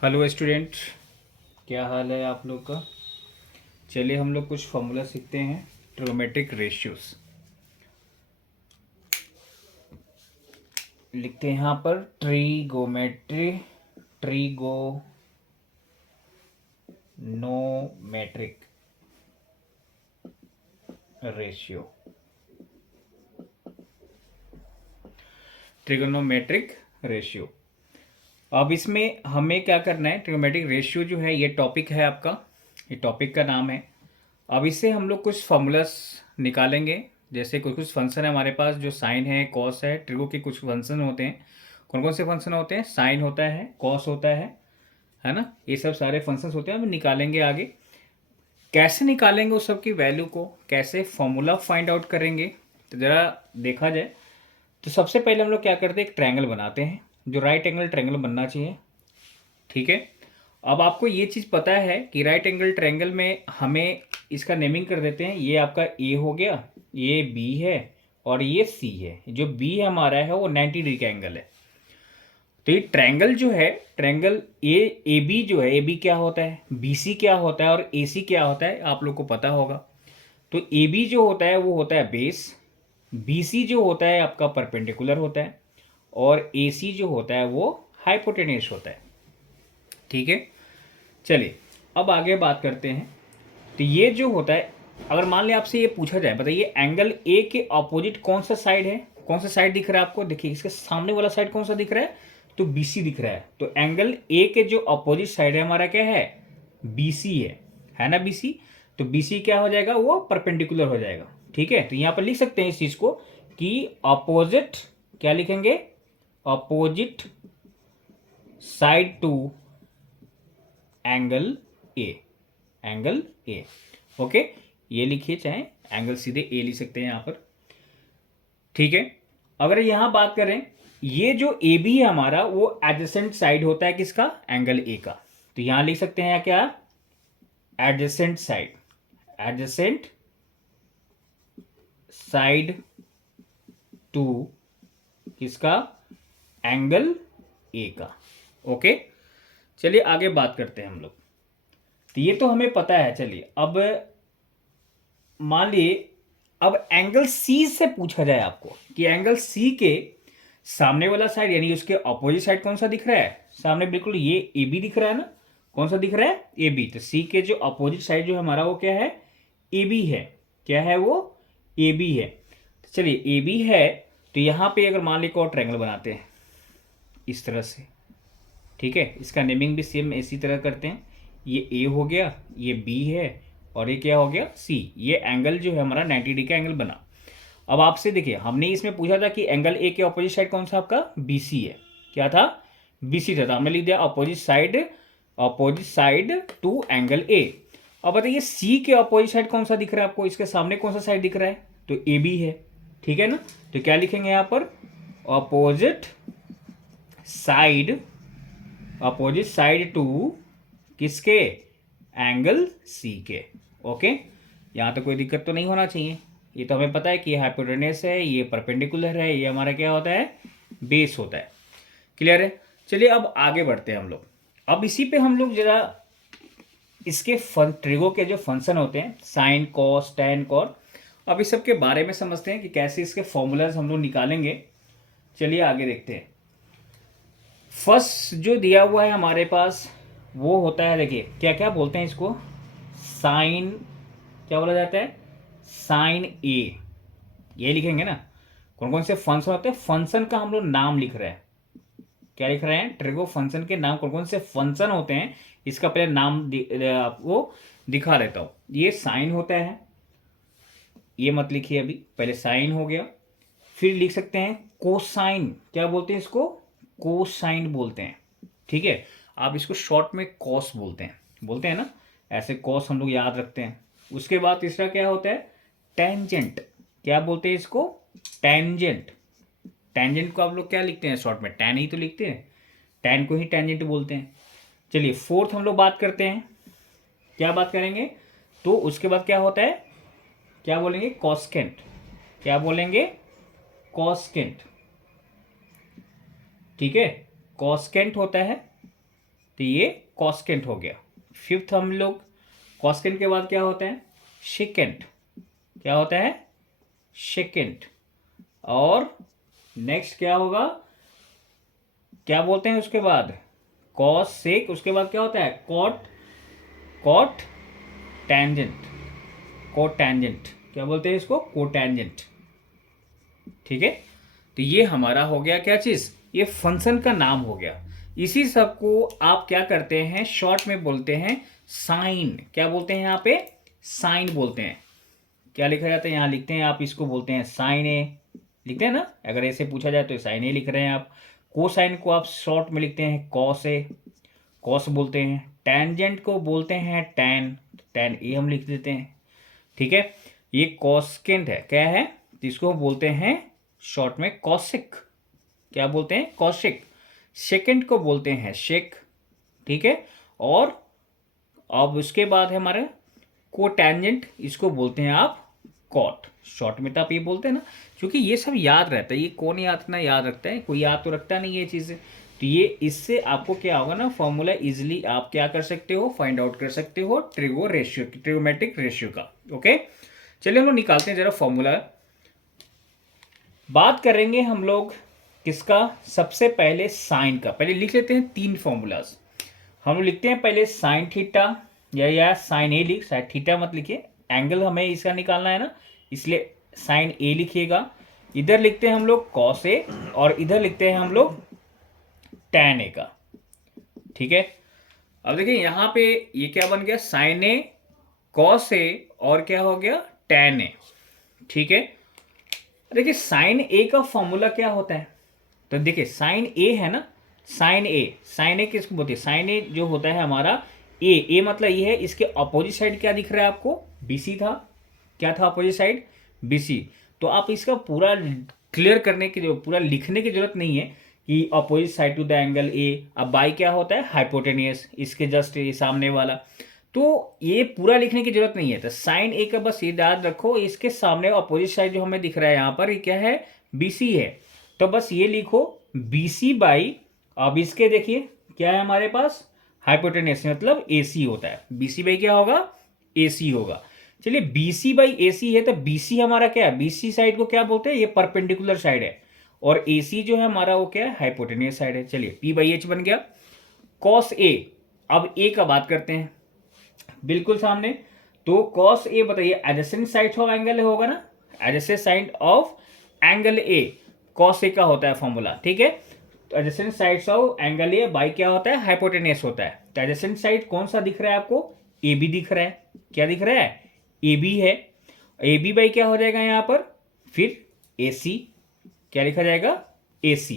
Hello student, क्या हाल है आप लोग का। चलिए हम लोग कुछ फॉर्मूला सीखते हैं ट्रिग्नोमेट्रिक रेशियोज। लिखते हैं यहाँ पर ट्रिगोमेट्रिक रेशियो। Trigonometric ratio. अब इसमें हमें क्या करना है, ट्रिग्नोमेट्रिक रेशियो जो है ये टॉपिक है आपका, ये टॉपिक का नाम है। अब इससे हम लोग कुछ फॉर्मूलास निकालेंगे। जैसे कुछ कुछ फंक्शन है हमारे पास, जो साइन है, कॉस है, ट्रिगो के कुछ फंक्शन होते हैं। कौन कौन से फंक्शन होते हैं? साइन होता है, कॉस होता है ना, ये सब सारे फंक्शंस होते हैं। हम निकालेंगे आगे। कैसे निकालेंगे उस सब की वैल्यू को, कैसे फॉर्मूला फाइंड आउट करेंगे, तो ज़रा देखा जाए तो सबसे पहले हम लोग क्या करते हैं, एक ट्रायंगल बनाते हैं जो राइट एंगल ट्रायंगल बनना चाहिए। ठीक है। अब आपको ये चीज़ पता है कि राइट एंगल ट्रायंगल में हमें इसका नेमिंग कर देते हैं। ये आपका ए हो गया, ये बी है और ये सी है। जो बी हमारा है वो 90 डिग्री का एंगल है। तो ये ट्रायंगल जो है, ट्रायंगल ए बी जो है, ए बी क्या होता है, बी सी क्या होता है और ए सी क्या होता है, आप लोग को पता होगा। तो ए बी जो होता है वो होता है बेस, बी सी जो होता है आपका परपेंडिकुलर होता है, और ए सी जो होता है वो हाइपोटेन्यूस होता है। ठीक है। चलिए अब आगे बात करते हैं। तो ये जो होता है, अगर मान लिया आपसे ये पूछा जाए, बताइए एंगल ए के ऑपोजिट कौन सा साइड है, कौन सा साइड दिख रहा है आपको। देखिए इसके सामने वाला साइड कौन सा दिख रहा है, तो बीसी दिख रहा है। तो एंगल ए के जो ऑपोजिट साइड है हमारा क्या है, बीसी है ना, बीसी। तो बीसी क्या हो जाएगा, वो परपेंडिकुलर हो जाएगा। ठीक है। तो यहां पर लिख सकते हैं इस चीज को कि ऑपोजिट, क्या लिखेंगे, opposite side to angle A, angle A. Okay, ये लिखिए, चाहे एंगल सीधे ए लिख सकते हैं यहां पर। ठीक है। अगर यहां बात करें, ये जो ए बी है हमारा वो एडजेसेंट साइड होता है किसका, एंगल ए का। तो यहां लिख सकते हैं क्या, adjacent side, adjacent side to किसका, एंगल ए का। ओके। चलिए आगे बात करते हैं हम लोग। तो ये तो हमें पता है। चलिए अब मान लिए, अब एंगल सी से पूछा जाए आपको कि एंगल सी के सामने वाला साइड यानी उसके ऑपोजिट साइड कौन सा दिख रहा है, सामने बिल्कुल ये ए बी दिख रहा है ना, कौन सा दिख रहा है, ए बी। तो सी के जो ऑपोजिट साइड जो है हमारा वो क्या है, ए बी है। क्या है वो, ए बी है। तो चलिए ए बी है, तो यहां पे अगर मान लीजिए और ट्रायंगल बनाते हैं इस तरह से। ठीक है। इसका नेमिंग भी सेम इसी तरह करते हैं। ये ए हो गया, ये बी है और ये क्या हो गया, सी। ये एंगल जो है हमारा 90 डिग्री का एंगल बना। अब आपसे देखिए, हमने इसमें पूछा था कि एंगल ए के ऑपोजिट साइड कौन सा आपका, बी सी है। क्या था, बी सी था। तो हमने लिख दिया opposite side, opposite side to angle A. अब बताइए सी के ऑपोजिट साइड कौन सा दिख रहा है आपको, इसके सामने कौन सा साइड दिख रहा है, तो ए बी है। ठीक है ना। तो क्या लिखेंगे यहाँ पर, opposite side, opposite side to किसके, एंगल सी के। ओके। यहां तो कोई दिक्कत तो नहीं होना चाहिए। ये तो हमें पता है कि ये हाइपोटेन्यूस है, ये परपेंडिकुलर है, ये हमारा क्या होता है, बेस होता है। क्लियर है। चलिए अब आगे बढ़ते हैं हम लोग। अब इसी पे हम लोग जरा इसके ट्रिगो के जो फंक्शन होते हैं, साइन कॉस टैन कॉट, अब इस सब के बारे में समझते हैं कि कैसे इसके फॉर्मूलाज हम लोग निकालेंगे। चलिए आगे देखते हैं। फर्स्ट जो दिया हुआ है हमारे पास वो होता है, देखिए क्या क्या बोलते हैं इसको, साइन, क्या बोला जाता है, साइन ए। ये लिखेंगे ना। कौन कौन से फंक्शन होते हैं, फंक्शन का हम लोग नाम लिख रहे हैं। क्या लिख रहे हैं, ट्रिगो फंक्शन के नाम, कौन कौन से फंक्शन होते हैं इसका पहले नाम आपको दिखा देता हूं। ये साइन होता है, ये मत लिखिए अभी, पहले साइन हो गया। फिर लिख सकते हैं कोसाइन, क्या बोलते हैं इसको, कोसाइन बोलते हैं। ठीक है। आप इसको शॉर्ट में कॉस बोलते हैं ना, ऐसे कॉस हम लोग याद रखते हैं। उसके बाद तीसरा क्या होता है, टेंजेंट, क्या बोलते हैं इसको, टेंजेंट। टेंजेंट को आप लोग क्या लिखते हैं शॉर्ट में, टैन ही तो लिखते हैं, टैन को ही टेंजेंट बोलते हैं। चलिए फोर्थ हम लोग बात करते हैं, क्या बात करेंगे, तो उसके बाद क्या होता है, क्या बोलेंगे, कॉस्केंट, क्या बोलेंगे, कॉस्केंट। ठीक है। कॉस्केंट होता है, तो ये कॉस्केंट हो गया। फिफ्थ हम लोग कॉस्केंट के बाद क्या होता है, सेकेंट। क्या होता है, सेकेंट। और नेक्स्ट क्या होगा, क्या बोलते हैं उसके बाद, कॉस सेक। उसके बाद क्या होता है, cot, cot tangent, cot tangent. क्या बोलते हैं इसको, कोटेंजेंट। ठीक है, तो ये हमारा हो गया क्या चीज, ये फंक्शन का नाम हो गया। इसी सब को आप क्या करते हैं, शॉर्ट में बोलते हैं साइन। क्या बोलते हैं यहाँ पे, साइन बोलते हैं। क्या लिखा जाता है, यहाँ लिखते हैं आप, इसको बोलते हैं साइन ए, लिखते हैं ना। अगर ऐसे पूछा जाए तो साइन ए लिख रहे हैं आप। कोसाइन को आप शॉर्ट में लिखते हैं कॉस ए, कॉस बोलते हैं। टेंजेंट को बोलते हैं टैन, टैन ए हम लिख देते हैं। ठीक है, ये कॉस्केंट है, क्या है, जिसको बोलते हैं शॉर्ट में कॉसिक। क्या बोलते हैं, कॉसिक। सेकेंड को बोलते हैं शेक। ठीक है, और अब उसके बाद है हमारे कोटेंजेंट, इसको बोलते हैं आप कॉट। शॉर्ट में तो आप ये बोलते हैं ना, क्योंकि ये सब याद रहता है। ये कौन याद रखना, याद रखता है कोई, याद तो रखता नहीं ये चीज़ें। तो ये इससे आपको क्या होगा ना, फॉर्मूला इजिली आप क्या कर सकते हो, फाइंड आउट कर सकते हो ट्रिगो रेशियो, ट्रिगोमेट्रिक रेशियो का। ओके, चलिए हम लोग निकालते हैं जरा फॉर्मूला। बात करेंगे हम लोग किसका, सबसे पहले साइन का। पहले लिख लेते हैं तीन फॉर्मूलाज। हम लोग लिखते हैं पहले साइन थीटा, या साइन ए लिख, शायद थीटा मत लिखिए, एंगल हमें इसका निकालना है ना, इसलिए साइन ए लिखिएगा। इधर लिखते हैं हम लोग कॉस ए, और इधर लिखते हैं हम लोग टैन ए का। ठीक है, अब देखिए यहाँ पे ये क्या बन गया, साइन ए, कॉस ए, और क्या हो गया, टैन ए। ठीक है, देखिए साइन ए का फॉर्मूला क्या होता है, तो देखिए साइन ए है ना, साइन ए, साइन ए किसको बोलते हैं, साइन ए जो होता है हमारा ए, ए मतलब ये है, इसके अपोजिट साइड क्या दिख रहा है आपको, बीसी था। क्या था अपोजिट साइड, बीसी। तो आप इसका पूरा क्लियर करने की, जो पूरा लिखने की जरूरत नहीं है कि opposite side to the angle A. अब बाई क्या होता है, हाइपोटेनियस, इसके जस्ट ये सामने वाला। तो ये पूरा लिखने की जरूरत नहीं है। तो साइन ए का बस ये याद रखो, इसके सामने अपोजिट साइड जो हमें दिख रहा है यहाँ पर, ये क्या है, बीसी है। तो बस ये लिखो बीसी बाई, अब इसके देखिए क्या है हमारे पास, हाइपोटेनियस मतलब एसी होता है। बीसी बाई क्या होगा, एसी होगा। चलिए बीसी बाई एसी है, तो बीसी हमारा क्या है, बीसी साइड को क्या बोलते हैं, ये परपेंडिकुलर साइड है। और एसी जो है हमारा वो क्या है, हाइपोटेनियस साइड है। चलिए पी बाई एच बन गया। कॉस ए, अब ए का बात करते हैं बिल्कुल सामने। तो कॉस ए बताइए, एडजेसेंट साइड ऑफ एंगल होगा ना, adjacent side of angle A, cos A का होता है फॉर्मूला। ठीक है, तो adjacent sides of angle A by क्या होता है, हाइपोटेनियस होता है। तो एडजेसेंट साइड कौन सा दिख रहा है आपको, ए बी दिख रहा है। क्या दिख रहा है, ए बी है। ए बी बाई क्या हो जाएगा यहाँ पर, फिर ए सी। क्या लिखा जाएगा, ए सी।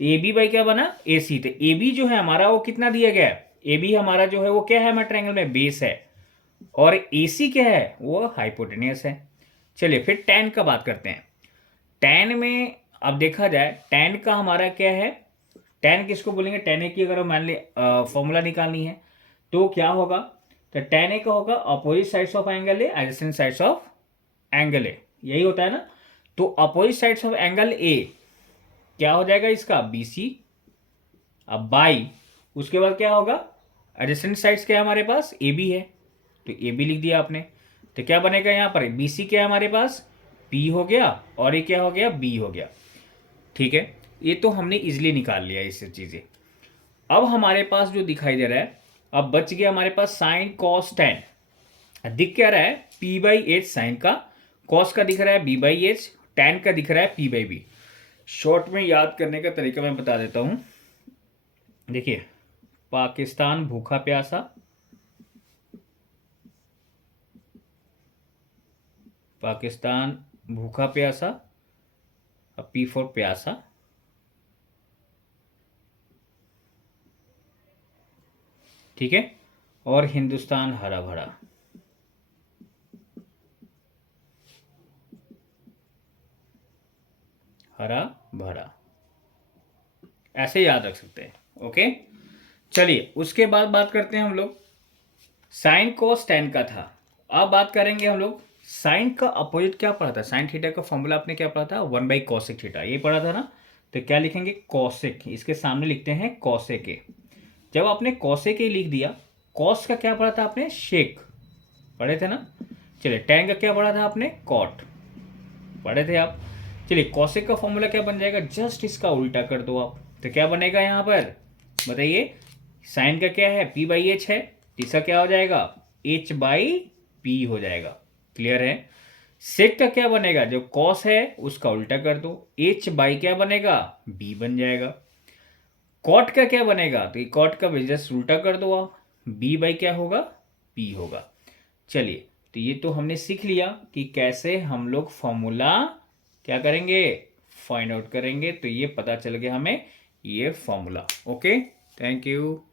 तो ए बी बाई क्या बना, ए सी। तो ए बी जो है हमारा वो कितना दिया गया है, ए बी हमारा जो है वो क्या है, हमारे ट्रायंगल में बेस है। और ए सी क्या है, वो हाइपोटेनियस है। चलिए फिर टैन का बात करते हैं। टैन में अब देखा जाए, टैन का हमारा क्या है, टैन किसको बोलेंगे, टैन ए की अगर मान ले फॉर्मूला निकालनी है तो क्या होगा, तो टैन ए का होगा opposite sides of angle A, adjacent sides of angle ए, यही होता है ना। तो अपोजिट साइड्स ऑफ एंगल ए क्या हो जाएगा इसका, बी सी। अब बाई उसके बाद क्या होगा, एडजेसेंट साइड्स क्या है हमारे पास, ए बी है, तो ए बी लिख दिया आपने। तो क्या बनेगा यहाँ पर, बी सी क्या है हमारे पास, पी हो गया, और ये क्या हो गया, बी हो गया। ठीक है, ये तो हमने इजिली निकाल लिया इससे चीज़ें। अब हमारे पास जो दिखाई दे रहा है, अब बच गया हमारे पास साइन कॉस टैन। दिख क्या रहा है, पी बाई एच साइन का, कॉस का दिख रहा है बी बाई एच, टैन का दिख रहा है पी बाई बी। शॉर्ट में याद करने का तरीका मैं बता देता हूँ। देखिए पाकिस्तान भूखा प्यासा, पाकिस्तान भूखा प्यासा, पी फॉर प्यासा, ठीक है, और हिंदुस्तान हरा भरा। हरा भरा, ऐसे याद रख सकते हैं। ओके, चलिए उसके बाद बात करते हैं हम लोग, साइन कोस टैन का था। अब बात करेंगे हम लोग साइन का अपोजिट क्या पढ़ा था, साइन थीटा का फॉर्मूला आपने क्या पढ़ा था, 1/cosec थीटा, ये पढ़ा था ना। तो क्या लिखेंगे, कॉसेक, इसके सामने लिखते हैं कॉसेक ए। जब आपने कॉसेक ए लिख दिया, कॉस का क्या पढ़ा था आपने? शेक पढ़े थे ना। चलिए टैन का क्या पढ़ा था आपने? कॉट पढ़े थे आप। चलिए कॉसेक का फॉर्मूला क्या बन जाएगा? जस्ट इसका उल्टा कर दो आप, तो क्या बनेगा यहाँ पर बताइए? साइन का क्या है? पी बाई एच है, इसका क्या हो जाएगा? एच बाई पी हो जाएगा। क्लियर है? सेक का क्या बनेगा? जो कॉस है उसका उल्टा कर दो, एच बाई क्या बनेगा? बी बन जाएगा। कॉट का क्या बनेगा? तो ये कॉट का जस्ट उल्टा कर दो आप, बी बाई क्या होगा? पी होगा। चलिए तो ये तो हमने सीख लिया कि कैसे हम लोग फॉर्मूला क्या करेंगे? फाइंड आउट करेंगे। तो ये पता चल गया हमें ये फॉर्मूला। Okay, thank you.